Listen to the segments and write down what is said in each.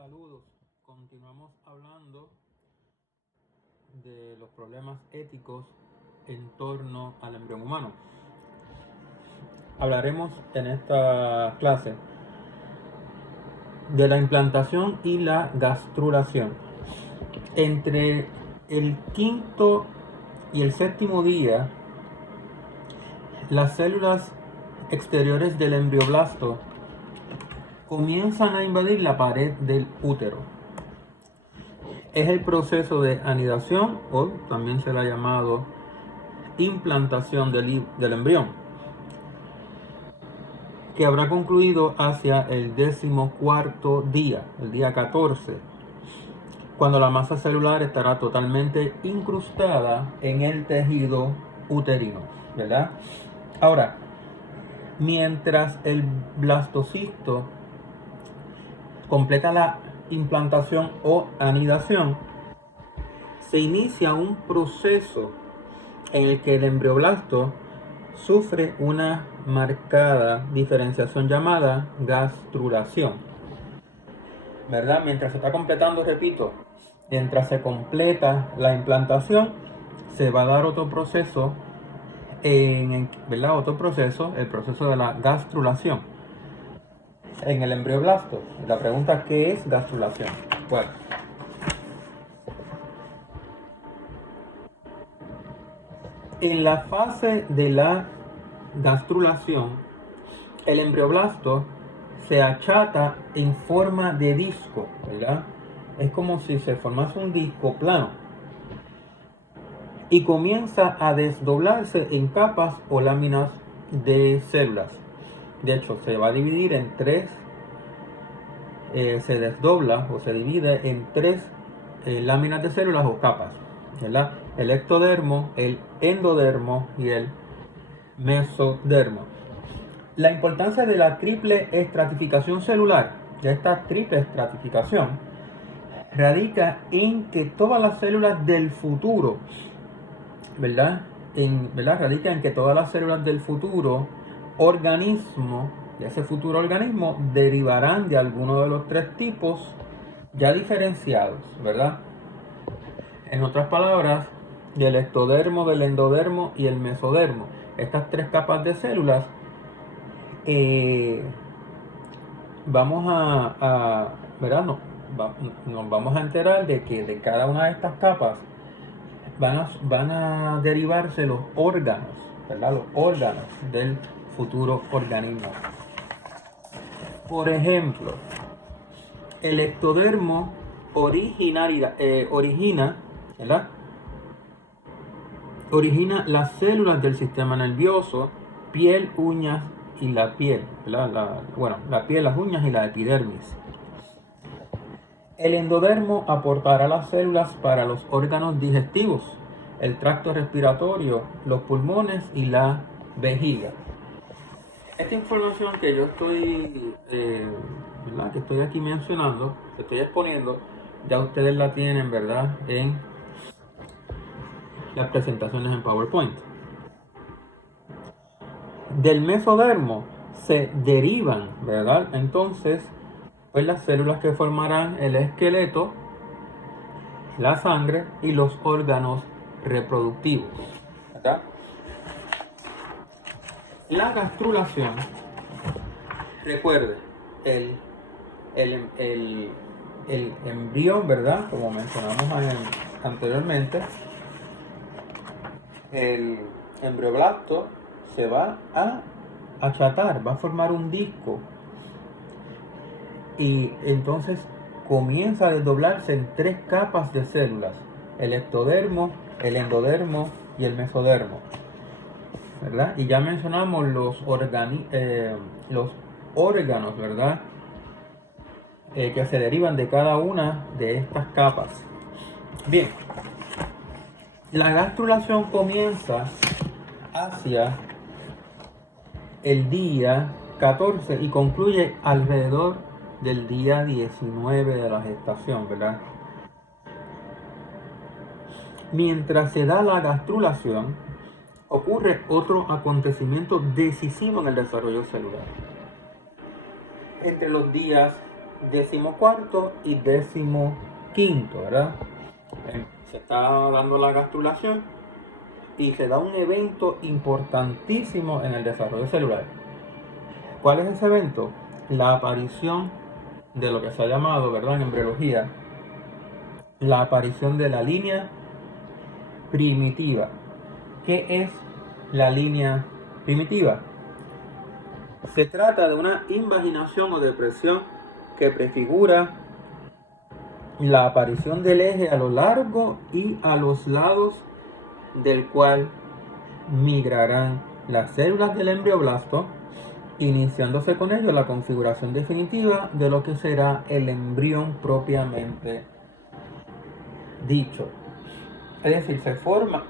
Saludos. Continuamos hablando de los problemas éticos en torno al embrión humano. Hablaremos en esta clase de la implantación y la gastrulación. Entre el quinto y el séptimo día, las células exteriores del embrioblasto comienzan a invadir la pared del útero. Es el proceso de anidación, o también se le ha llamado implantación del embrión, que habrá concluido hacia el 14º día, el día 14, cuando la masa celular estará totalmente incrustada en el tejido uterino, ¿verdad? Ahora, mientras el blastocisto completa la implantación o anidación, se inicia un proceso en el que el embrioblasto sufre una marcada diferenciación llamada gastrulación, ¿verdad? Mientras se está completando, repito, mientras se completa la implantación, se va a dar otro proceso, ¿verdad? El proceso de la gastrulación en el embrioblasto. La pregunta, ¿qué es gastrulación? Bueno, en la fase de la gastrulación, el embrioblasto se achata en forma de disco, ¿verdad? Es como si se formase un disco plano y comienza a desdoblarse en capas o láminas de células. De hecho, se va a dividir en tres, se desdobla o se divide en tres láminas de células o capas, ¿verdad? El ectodermo, el endodermo y el mesodermo. La importancia de la triple estratificación celular, de esta triple estratificación, radica en que todas las células del futuro, ¿verdad? Radica en que todas las células del futuro organismo, de ese futuro organismo, derivarán de alguno de los tres tipos ya diferenciados, ¿verdad? En otras palabras, del ectodermo, del endodermo y el mesodermo. Estas tres capas de células, vamos ¿verdad? Nos vamos a enterar de que de cada una de estas capas van a derivarse los órganos, ¿verdad? Los órganos del futuro organismo. Por ejemplo, el ectodermo origina las células del sistema nervioso, piel, uñas y la piel, la piel, las uñas y la epidermis. El endodermo aportará las células para los órganos digestivos, el tracto respiratorio, los pulmones y la vejiga. Esta información que yo estoy, que estoy aquí mencionando, que estoy exponiendo, ya ustedes la tienen, ¿verdad?, en las presentaciones en PowerPoint. Del mesodermo se derivan, ¿verdad? Entonces, pues las células que formarán el esqueleto, la sangre y los órganos reproductivos, ¿verdad? La gastrulación, recuerde, el embrión, ¿verdad? Como mencionamos anteriormente, el embrioblasto se va a achatar, va a formar un disco y entonces comienza a desdoblarse en tres capas de células: el ectodermo, el endodermo y el mesodermo, ¿verdad? Y ya mencionamos los órganos, ¿verdad?, que se derivan de cada una de estas capas. Bien, la gastrulación comienza hacia el día 14 y concluye alrededor del día 19 de la gestación, ¿verdad? Mientras se da la gastrulación, ocurre otro acontecimiento decisivo en el desarrollo celular. Entre los días 14º y 15º, ¿verdad? Se está dando la gastrulación y se da un evento importantísimo en el desarrollo celular. ¿Cuál es ese evento? La aparición de lo que se ha llamado, ¿verdad?, en embriología, la aparición de la línea primitiva. ¿Qué es la línea primitiva? Se trata de una invaginación o depresión que prefigura la aparición del eje a lo largo y a los lados del cual migrarán las células del embrioblasto, iniciándose con ello la configuración definitiva de lo que será el embrión propiamente dicho. Es decir, se forma,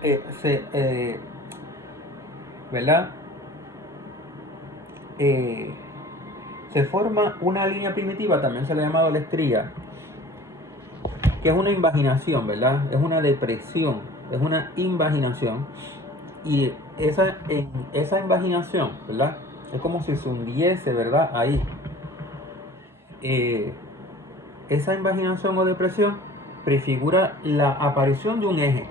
¿verdad? Se forma una línea primitiva, también se le ha llamado la estría, que es una invaginación, ¿verdad? Es una depresión, es una invaginación. Y esa invaginación, ¿verdad?, es como si se hundiese, ¿verdad?, ahí. Esa invaginación o depresión prefigura la aparición de un eje,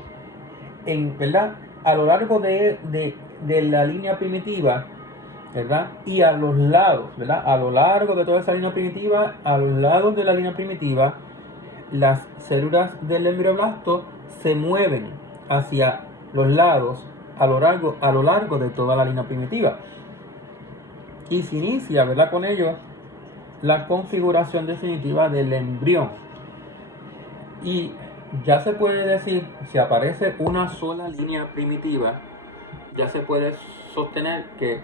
¿verdad?, a lo largo de la línea primitiva, ¿verdad?, y a los lados, ¿verdad?, a lo largo de toda esa línea primitiva, a los lados de la línea primitiva, las células del embrioblasto se mueven hacia los lados a lo largo de toda la línea primitiva. Y se inicia, ¿verdad?, con ello la configuración definitiva del embrión. Y ya se puede decir, si aparece una sola línea primitiva, ya se puede sostener que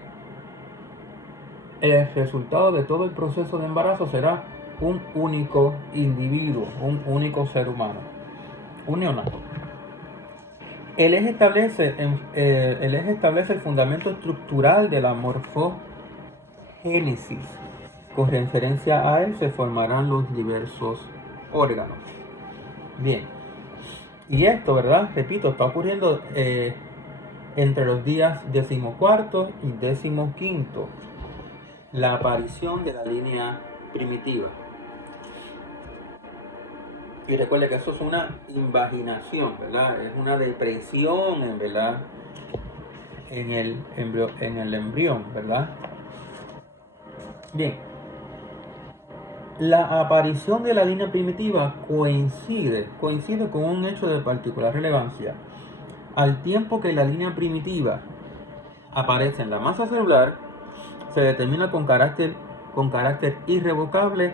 el resultado de todo el proceso de embarazo será un único individuo, un único ser humano, un neonato. El eje establece el fundamento estructural de la morfogénesis. Con referencia a él se formarán los diversos órganos. Bien, y esto, ¿verdad?, repito, está ocurriendo entre los días 14º y 15º, la aparición de la línea primitiva. Y recuerde que eso es una invaginación, ¿verdad? Es una depresión, ¿verdad?, en el embrión, ¿verdad? Bien, la aparición de la línea primitiva coincide con un hecho de particular relevancia. Al tiempo que la línea primitiva aparece en la masa celular, se determina con carácter irrevocable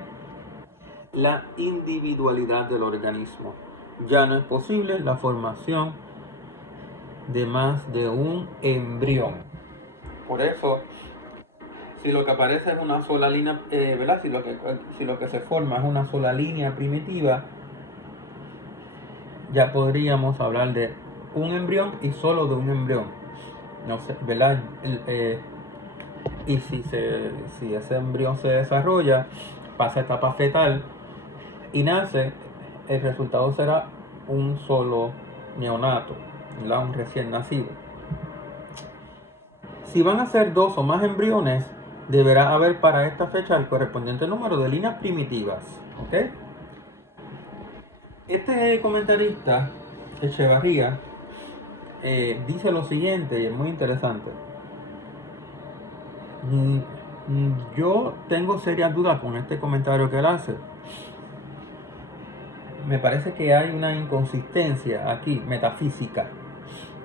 la individualidad del organismo. Ya no es posible la formación de más de un embrión. Por eso, si lo que aparece es una sola línea, ¿verdad?, si lo que se forma es una sola línea primitiva, ya podríamos hablar de un embrión y solo de un embrión. No sé, ¿verdad? Y si ese embrión se desarrolla, pasa a etapa fetal y nace, el resultado será un solo neonato, ¿verdad?, un recién nacido. Si van a ser 2 o más embriones, deberá haber para esta fecha el correspondiente número de líneas primitivas. ¿Ok? Este comentarista, Echevarría, dice lo siguiente, y es muy interesante. Yo tengo serias dudas con este comentario que él hace. Me parece que hay una inconsistencia aquí, metafísica,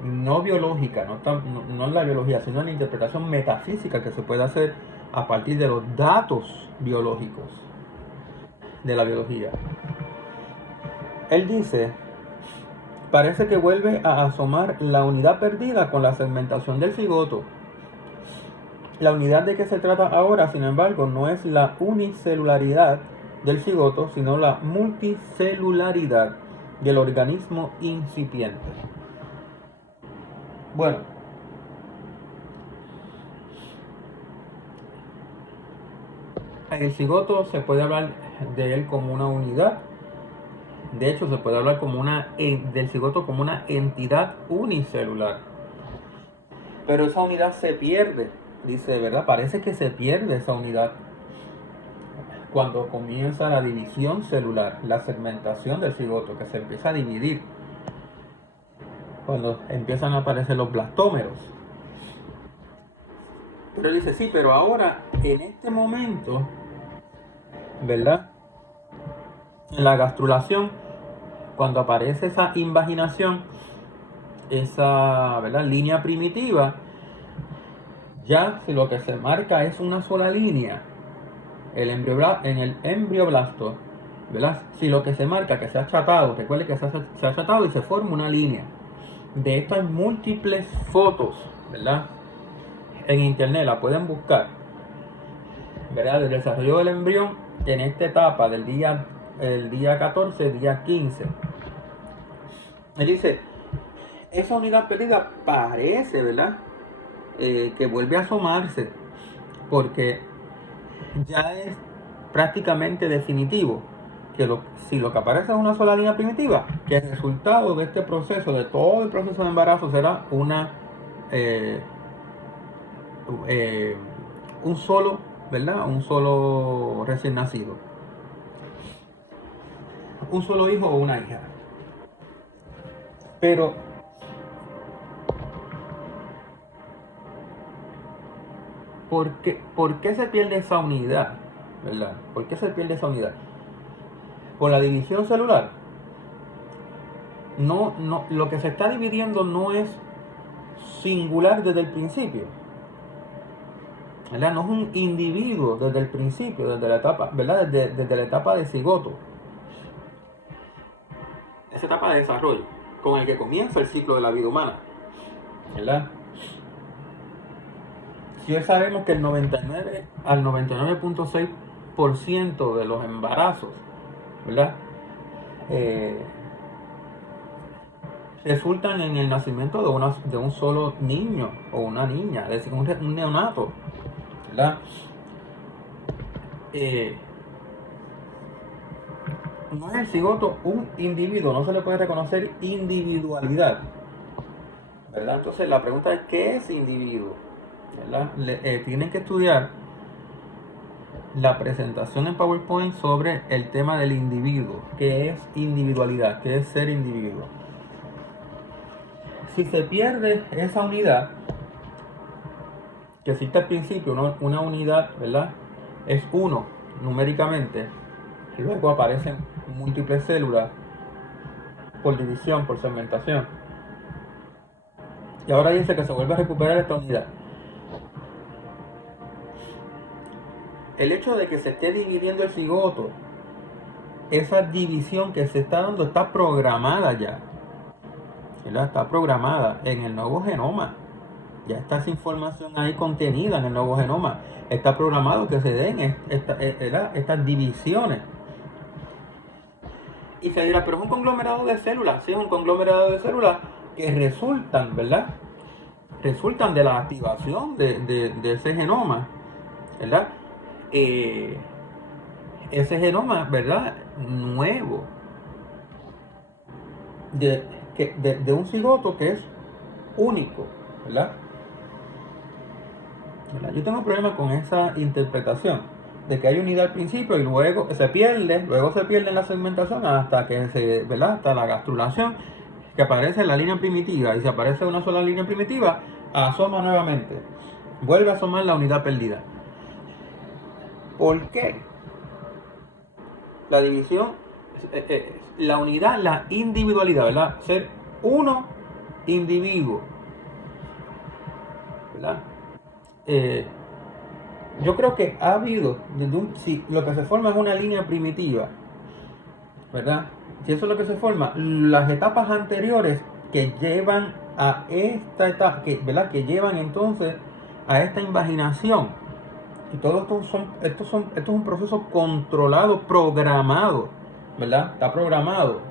no biológica, no en la biología, sino en la interpretación metafísica que se puede hacer a partir de los datos biológicos de la biología. Él dice, parece que vuelve a asomar la unidad perdida con la segmentación del cigoto. La unidad de que se trata ahora, sin embargo, no es la unicelularidad del cigoto, sino la multicelularidad del organismo incipiente. Bueno, el cigoto se puede hablar de él como una unidad. De hecho, se puede hablar del cigoto como una entidad unicelular. Pero esa unidad se pierde, dice, ¿verdad? Parece que se pierde esa unidad. cuando comienza la división celular, la segmentación del cigoto, que se empieza a dividir, cuando empiezan a aparecer los blastómeros. Pero dice, sí, pero ahora, en este momento, ¿verdad? En la gastrulación, cuando aparece esa invaginación, esa, ¿verdad?, línea primitiva, ya si lo que se marca es una sola línea, en el embrioblasto, ¿verdad? Si lo que se marca que se ha achatado, recuerde que se ha achatado y se forma una línea. De esto hay múltiples fotos, ¿verdad? En internet la pueden buscar, ¿verdad? Del desarrollo del embrión en esta etapa del día, el día 14, día 15. Él dice, esa unidad perdida parece, ¿verdad?, que vuelve a asomarse, porque ya es prácticamente definitivo que si lo que aparece es una sola línea primitiva, que el resultado de este proceso, de todo el proceso de embarazo, será un solo, ¿verdad? Un solo recién nacido, un solo hijo o una hija. Pero ¿por qué se pierde esa unidad? ¿Verdad? ¿Por qué se pierde esa unidad? Por la división celular. No, lo que se está dividiendo no es singular desde el principio, ¿verdad? No es un individuo desde el principio, desde la etapa, ¿verdad? Desde la etapa de cigoto, esa etapa de desarrollo, con el que comienza el ciclo de la vida humana, ¿verdad? Si hoy sabemos que el 99 al 99.6% de los embarazos, ¿verdad?, resultan en el nacimiento de un solo niño o una niña, es decir, un neonato, ¿verdad? No es el cigoto un individuo, no se le puede reconocer individualidad, ¿verdad? Entonces la pregunta es, ¿qué es individuo? ¿Verdad? Tienen que estudiar la presentación en PowerPoint sobre el tema del individuo, qué es individualidad, qué es ser individuo. Si se pierde esa unidad, que existe al principio, una unidad, ¿verdad?, es uno numéricamente, y luego aparecen múltiples células por división, por segmentación. Y ahora dice que se vuelve a recuperar esta unidad. El hecho de que se esté dividiendo el cigoto, esa división que se está dando está programada ya, ¿verdad? Está programada en el nuevo genoma. Ya está esa información ahí contenida en el nuevo genoma. Está programado que se den estas divisiones. Y se dirá, pero es un conglomerado de células. Sí, es un conglomerado de células que resultan, ¿verdad? Resultan de la activación de ese genoma, ¿verdad? Ese genoma, ¿verdad?, nuevo, de un cigoto que es único, ¿verdad? Yo tengo problemas con esa interpretación de que hay unidad al principio y luego se pierde en la segmentación hasta que ¿verdad?, hasta la gastrulación, que aparece la línea primitiva, y si aparece una sola línea primitiva, asoma nuevamente, vuelve a asomar la unidad perdida. ¿Por qué? La división, la unidad, la individualidad, ¿verdad? Ser uno individuo, ¿verdad? Yo creo que ha habido, si lo que se forma es una línea primitiva, ¿verdad? Si eso es lo que se forma, las etapas anteriores que llevan a esta etapa, ¿verdad?, que llevan entonces a esta invaginación, y todo esto es un proceso controlado, programado, ¿verdad? Está programado.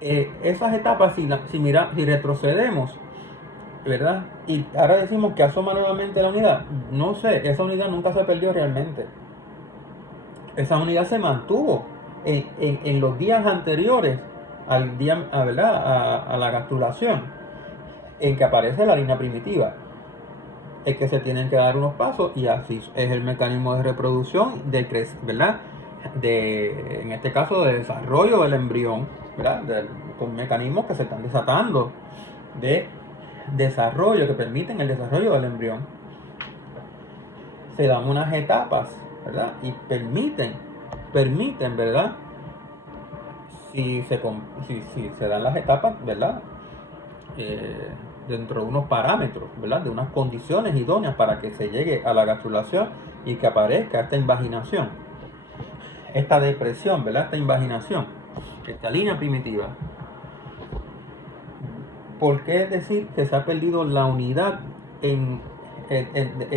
Esas etapas, si retrocedemos, ¿verdad?, y ahora decimos que asoma nuevamente la unidad, no sé, esa unidad nunca se perdió realmente. Esa unidad se mantuvo en los días anteriores al día, ¿verdad?, a la gastrulación, en que aparece la línea primitiva. es que se tienen que dar unos pasos y así es el mecanismo de reproducción, ¿verdad? En este caso, de desarrollo del embrión, ¿verdad? Con mecanismos que se están desatando de desarrollo, que permiten el desarrollo del embrión. Se dan unas etapas, ¿verdad? Y permiten, ¿verdad? Si se dan las etapas, ¿verdad? Dentro de unos parámetros, ¿verdad? De unas condiciones idóneas para que se llegue a la gastrulación y que aparezca esta invaginación, esta depresión, ¿verdad? Esta invaginación, esta línea primitiva. ¿Por qué decir que se ha perdido la unidad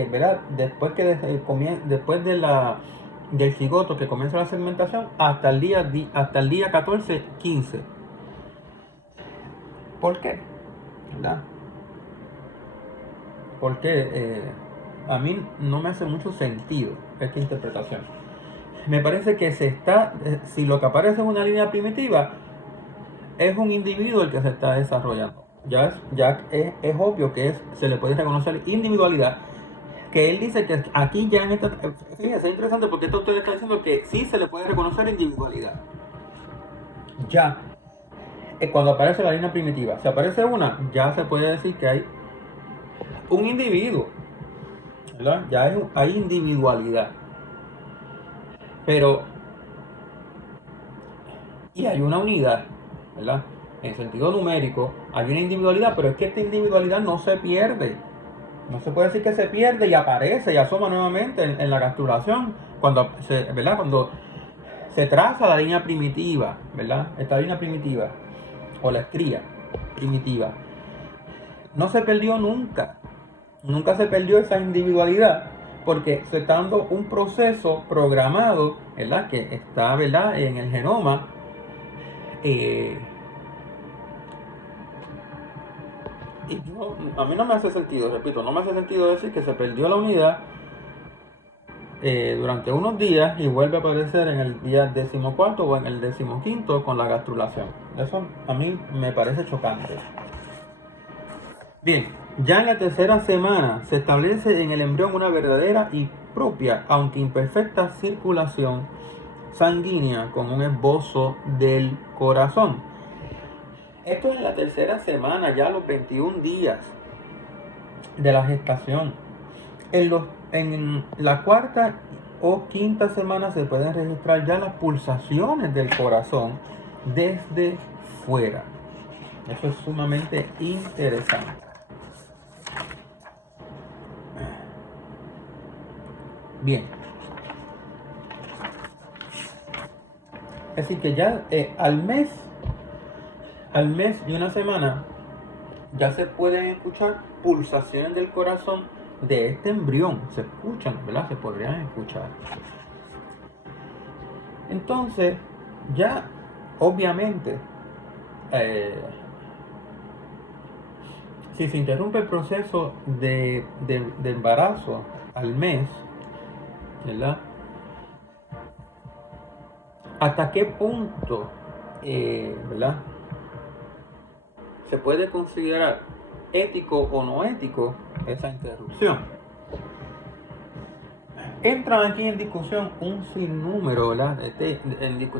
¿verdad? Después del cigoto que comienza la segmentación hasta el día 14-15? ¿Por qué? ¿Verdad? Porque a mí no me hace mucho sentido esta interpretación. Me parece que si lo que aparece es una línea primitiva, es un individuo el que se está desarrollando. Ya es obvio que se le puede reconocer individualidad, que él dice que aquí ya en esta... Fíjense, es interesante porque esto usted está diciendo que sí se le puede reconocer individualidad. Ya, cuando aparece la línea primitiva, si aparece una, ya se puede decir que hay un individuo, ¿verdad? Ya hay individualidad. Pero, y hay una unidad, ¿verdad? En sentido numérico, hay una individualidad, pero es que esta individualidad no se pierde. No se puede decir que se pierde y aparece y asoma nuevamente en la gastrulación, ¿verdad? Cuando se traza la línea primitiva, ¿verdad? Esta línea primitiva, o la estría primitiva, no se perdió nunca. Nunca se perdió esa individualidad, porque se está dando un proceso programado, ¿verdad? Que está, ¿verdad? En el genoma. Y a mí no me hace sentido, repito, no me hace sentido decir que se perdió la unidad durante unos días y vuelve a aparecer en el día 14 o en el 15 con la gastrulación. Eso a mí me parece chocante. Bien, ya en la tercera semana se establece en el embrión una verdadera y propia, aunque imperfecta, circulación sanguínea con un esbozo del corazón. Esto es en la tercera semana, ya los 21 días de la gestación. En la cuarta o quinta semana se pueden registrar ya las pulsaciones del corazón desde fuera. Eso es sumamente interesante. Bien. Así que ya al mes y una semana ya se pueden escuchar pulsaciones del corazón de este embrión. Se escuchan, ¿verdad? Se podrían escuchar. Entonces, ya obviamente, si se interrumpe el proceso de embarazo al mes, ¿verdad? ¿Hasta qué punto, ¿verdad? Se puede considerar ético o no ético esa interrupción? Entran aquí en discusión un sinnúmero, ¿verdad?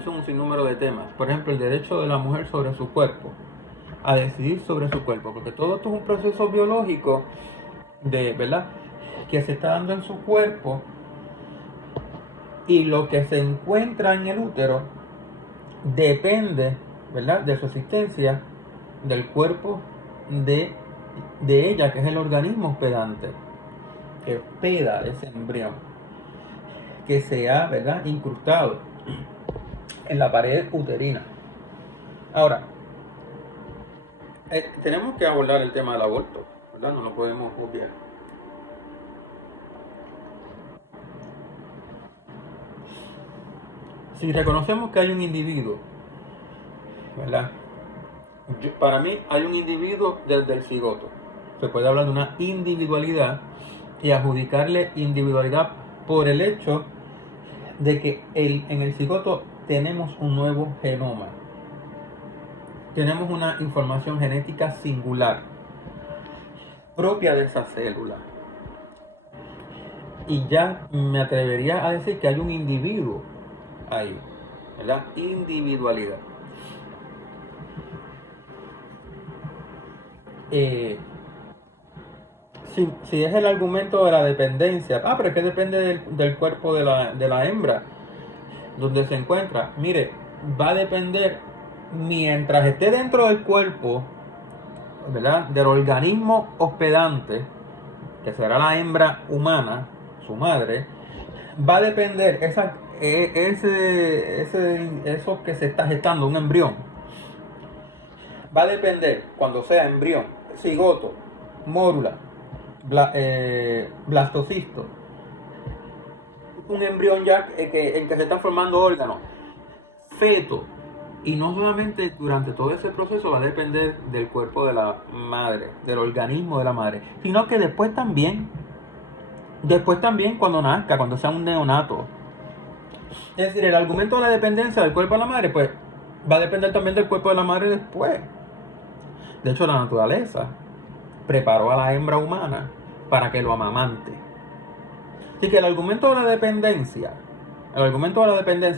Un sinnúmero de temas. Por ejemplo, el derecho de la mujer sobre su cuerpo, a decidir sobre su cuerpo, porque todo esto es un proceso biológico ¿verdad? Que se está dando en su cuerpo, y lo que se encuentra en el útero depende, ¿verdad? De su existencia, del cuerpo de ella, que es el organismo hospedante, que hospeda ese embrión, que se ha, ¿verdad?, incrustado en la pared uterina. Ahora, tenemos que abordar el tema del aborto, ¿verdad? No lo podemos obviar. Si reconocemos que hay un individuo, ¿verdad? Para mí hay un individuo desde el cigoto. Se puede hablar de una individualidad y adjudicarle individualidad por el hecho de que en el cigoto tenemos un nuevo genoma. Tenemos una información genética singular, propia de esa célula. y ya me atrevería a decir que hay un individuo ahí, ¿verdad? Individualidad. Eh, si es el argumento de la dependencia, pero es que depende del cuerpo de la hembra, donde se encuentra. Mire, va a depender mientras esté dentro del cuerpo, ¿verdad? Del organismo hospedante, que será la hembra humana, su madre, va a depender eso que se está gestando, un embrión, va a depender cuando sea embrión, cigoto, mórula, blastocisto, un embrión ya en que se están formando órganos, feto. Y no solamente durante todo ese proceso va a depender del cuerpo de la madre, del organismo de la madre, sino que después también cuando nazca, cuando sea un neonato. Es decir, el argumento de la dependencia del cuerpo de la madre, pues va a depender también del cuerpo de la madre después. De hecho, la naturaleza preparó a la hembra humana para que lo amamante. Así que el argumento de la dependencia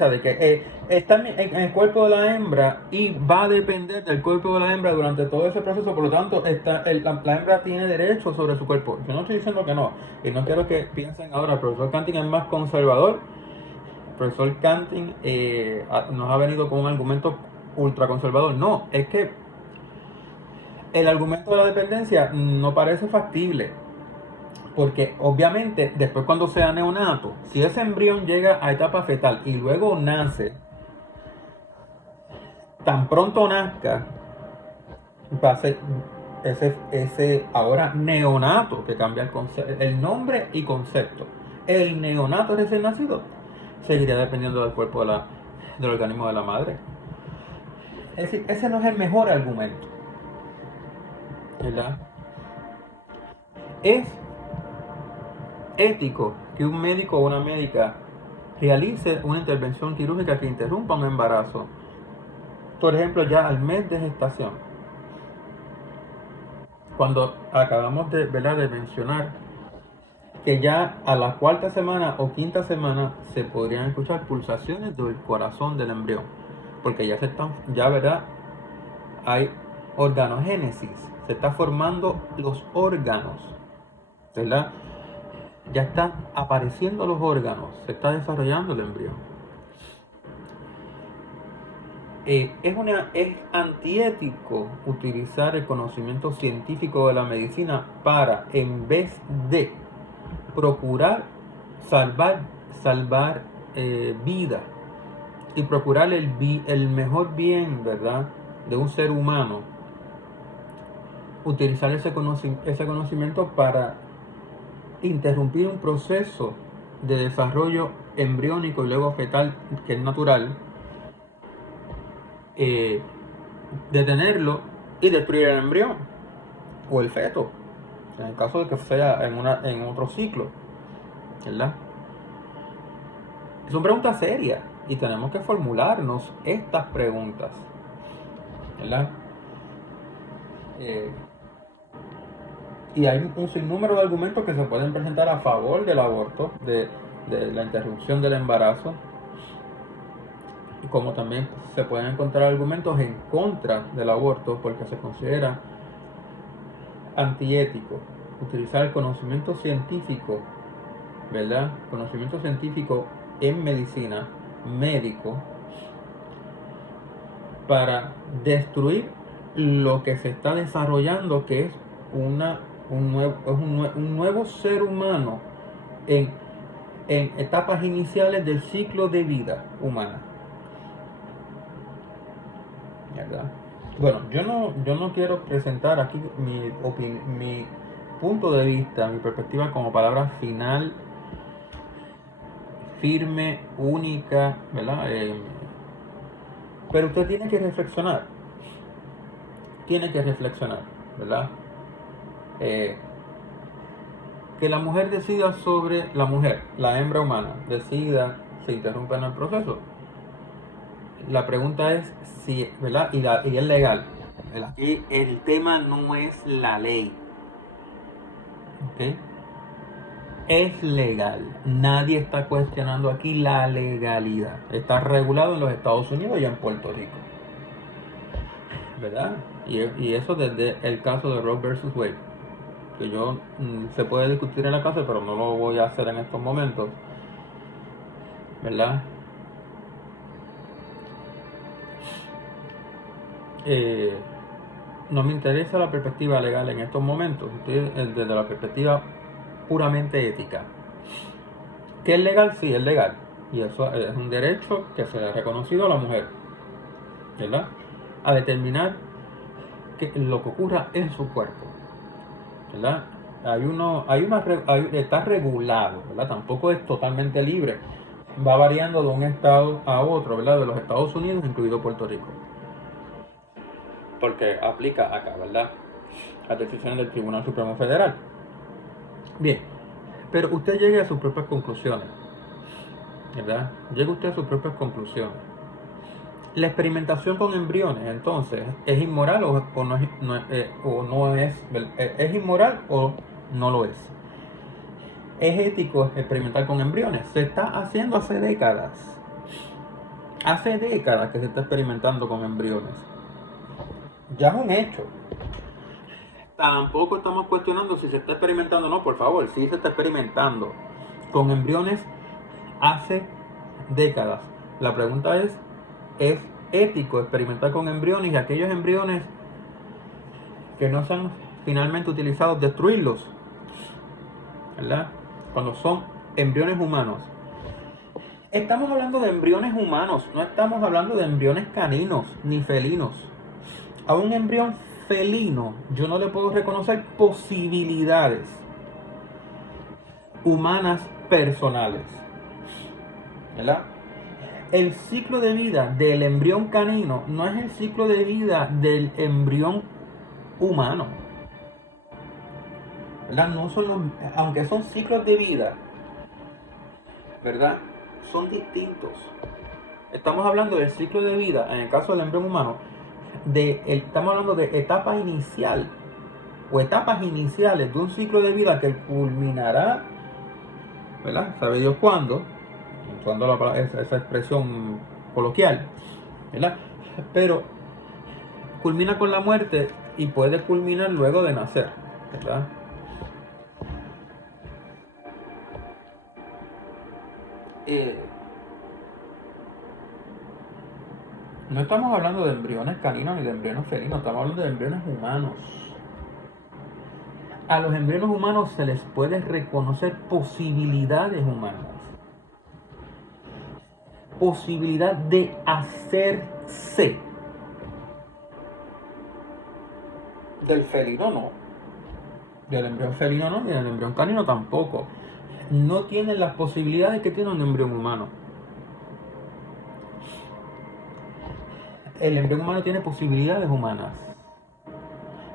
de que está en el cuerpo de la hembra y va a depender del cuerpo de la hembra durante todo ese proceso, por lo tanto, la hembra tiene derecho sobre su cuerpo. Yo no estoy diciendo que no, y no quiero que piensen ahora, el profesor Canting es más conservador. El profesor Canting nos ha venido con un argumento ultraconservador. No, es que el argumento de la dependencia no parece factible. Porque obviamente después cuando sea neonato, si ese embrión llega a etapa fetal y luego nace, tan pronto nazca, va a ser ese ahora neonato que cambia el nombre y concepto. El neonato recién nacido seguiría dependiendo del cuerpo del organismo de la madre. Es decir, ese no es el mejor argumento, ¿verdad? Es ético que un médico o una médica realice una intervención quirúrgica que interrumpa un embarazo, por ejemplo, ya al mes de gestación. Cuando acabamos ¿verdad? de mencionar que ya a la cuarta semana o quinta semana se podrían escuchar pulsaciones del corazón del embrión, porque ¿verdad? Hay organogénesis, se están formando los órganos, ¿verdad? Ya están apareciendo los órganos, se está desarrollando el embrión. Es antiético utilizar el conocimiento científico de la medicina para, en vez de procurar salvar vida y procurar el mejor bien, ¿verdad?, de un ser humano, utilizar ese conocimiento para interrumpir un proceso de desarrollo embriónico y luego fetal que es natural, detenerlo y destruir el embrión o el feto, en el caso de que sea en otro ciclo, ¿verdad? Son preguntas serias y tenemos que formularnos estas preguntas, ¿verdad? Y hay un sinnúmero de argumentos que se pueden presentar a favor del aborto, de la interrupción del embarazo, como también se pueden encontrar argumentos en contra del aborto porque se considera antiético utilizar el conocimiento científico, ¿verdad? Conocimiento científico en medicina, médico, para destruir lo que se está desarrollando, que es un nuevo ser humano en etapas iniciales del ciclo de vida humana, ¿verdad? Bueno, yo no quiero presentar aquí mi punto de vista, mi perspectiva como palabra final, firme, única, ¿verdad? Pero usted tiene que reflexionar, ¿verdad? Que la mujer decida sobre la hembra humana, decida, se interrumpa en el proceso. La pregunta es si, ¿verdad? Y es legal. Aquí el tema no es la ley. ¿Ok? es legal. Nadie está cuestionando aquí la legalidad. Está regulado en los Estados Unidos y en Puerto Rico, ¿verdad? Y eso desde el caso de Roe versus Wade, que se puede discutir en la casa, pero no lo voy a hacer en estos momentos, ¿verdad? No me interesa la perspectiva legal en estos momentos, estoy desde la perspectiva puramente ética. ¿Qué es legal? Sí, es legal. Y eso es un derecho que se le ha reconocido a la mujer, ¿verdad? A determinar lo que ocurra en su cuerpo, ¿verdad? Está regulado, ¿verdad? Tampoco es totalmente libre. Va variando de un estado a otro, ¿verdad? De los Estados Unidos, incluido Puerto Rico. Porque aplica acá, ¿verdad? Las decisiones del Tribunal Supremo Federal. Bien, pero usted llegue a sus propias conclusiones, ¿verdad? Llegue usted a sus propias conclusiones. La experimentación con embriones, entonces, ¿es inmoral o no es, es inmoral o no lo es? ¿Es ético experimentar con embriones? Se está haciendo hace décadas. Hace décadas que se está experimentando con embriones. Ya es un hecho. Tampoco estamos cuestionando si se está experimentando o no, por favor. Sí se está experimentando con embriones hace décadas. La pregunta ¿es ético experimentar con embriones y aquellos embriones que no sean finalmente utilizados, destruirlos? ¿Verdad? Cuando son embriones humanos. Estamos hablando de embriones humanos, no estamos hablando de embriones caninos ni felinos. A un embrión felino yo no le puedo reconocer posibilidades humanas personales, ¿verdad? El ciclo de vida del embrión canino no es el ciclo de vida del embrión humano, ¿verdad? No son aunque son ciclos de vida, ¿verdad? Son distintos. Estamos hablando del ciclo de vida, en el caso del embrión humano, estamos hablando de etapa inicial o etapas iniciales de un ciclo de vida que culminará, ¿verdad? ¿Sabe Dios cuándo? Usando esa expresión coloquial, ¿verdad? Pero culmina con la muerte y puede culminar luego de nacer, ¿verdad? No estamos hablando de embriones caninos ni de embriones felinos, estamos hablando de embriones humanos. A los embriones humanos se les puede reconocer posibilidades humanas. Posibilidad de hacerse. Del felino no. Del embrión felino no, ni del embrión canino tampoco. No tienen las posibilidades que tiene un embrión humano. El embrión humano tiene posibilidades humanas.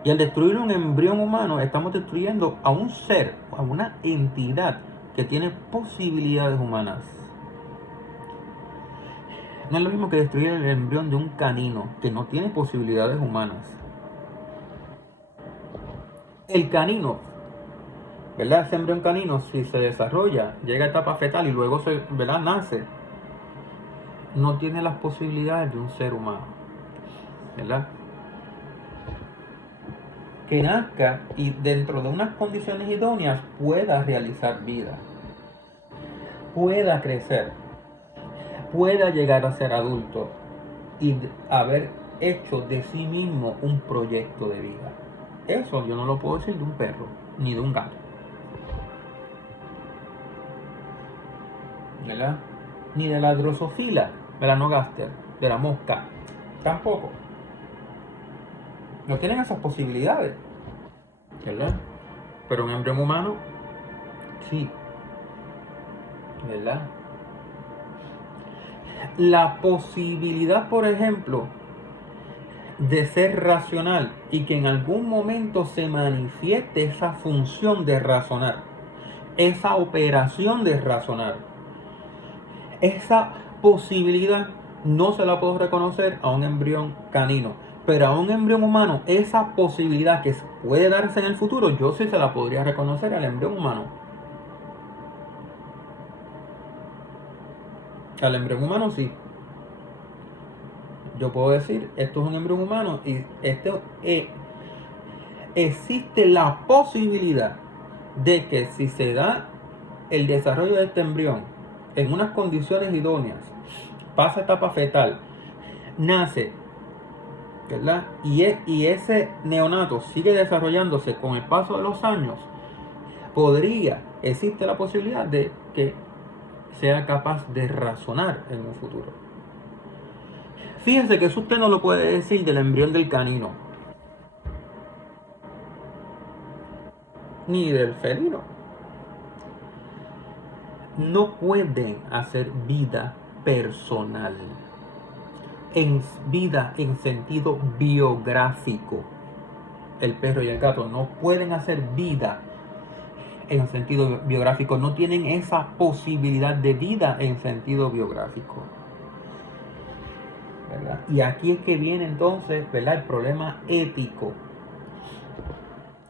Y al destruir un embrión humano, estamos destruyendo a un ser, a una entidad que tiene posibilidades humanas. No es lo mismo que destruir el embrión de un canino, que no tiene posibilidades humanas. El canino, ¿verdad? Ese embrión canino, si se desarrolla, llega a etapa fetal y luego ¿verdad? Nace, no tiene las posibilidades de un ser humano, ¿verdad? Que nazca y dentro de unas condiciones idóneas pueda realizar vida, pueda crecer, pueda llegar a ser adulto y haber hecho de sí mismo un proyecto de vida. Eso yo no lo puedo decir de un perro ni de un gato, ¿verdad? Ni de la Drosophila melanogaster, de la mosca, tampoco. No tienen esas posibilidades, ¿verdad? Pero un embrión humano, sí, ¿verdad? La posibilidad, por ejemplo, de ser racional y que en algún momento se manifieste esa función de razonar, esa operación de razonar, esa posibilidad no se la puedo reconocer a un embrión canino, pero a un embrión humano esa posibilidad que puede darse en el futuro yo sí se la podría reconocer al embrión humano. Al embrión humano sí. Yo puedo decir, esto es un embrión humano y existe la posibilidad de que si se da el desarrollo de este embrión en unas condiciones idóneas, pasa etapa fetal, nace, ¿verdad? Y ese neonato sigue desarrollándose con el paso de los años, existe la posibilidad de que sea capaz de razonar en un futuro. Fíjense que eso usted no lo puede decir del embrión del canino, ni del felino. No pueden hacer vida personal, en vida en sentido biográfico. El perro y el gato no pueden hacer vida en sentido biográfico, no tienen esa posibilidad de vida en sentido biográfico, ¿verdad? Y aquí es que viene entonces, ¿verdad?, el problema ético.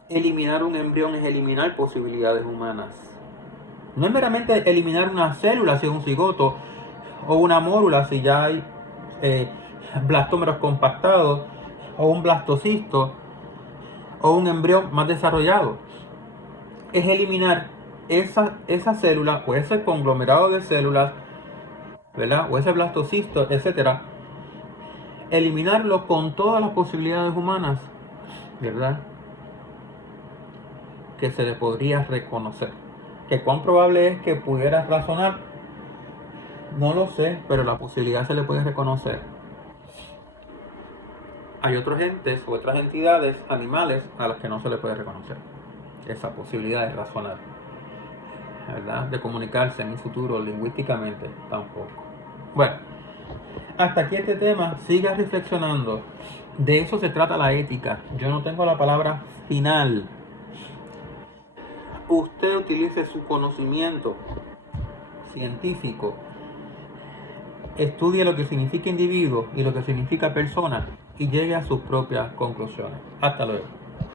Eliminar un embrión es eliminar posibilidades humanas. No es meramente eliminar una célula si es un cigoto, o una mórula si ya hay blastómeros compactados, o un blastocisto, o un embrión más desarrollado. Es eliminar esa célula o ese conglomerado de células, ¿verdad?, o ese blastocisto, etcétera. Eliminarlo con todas las posibilidades humanas, ¿verdad?, que se le podría reconocer. Que cuán probable es que pudiera razonar, no lo sé, pero la posibilidad se le puede reconocer. Hay otros entes u otras entidades, animales, a las que no se le puede reconocer esa posibilidad de razonar, ¿verdad?, de comunicarse en un futuro lingüísticamente, tampoco. Bueno, hasta aquí este tema. Siga reflexionando. De eso se trata la ética. Yo no tengo la palabra final. Usted utilice su conocimiento científico, estudie lo que significa individuo y lo que significa persona y llegue a sus propias conclusiones. Hasta luego.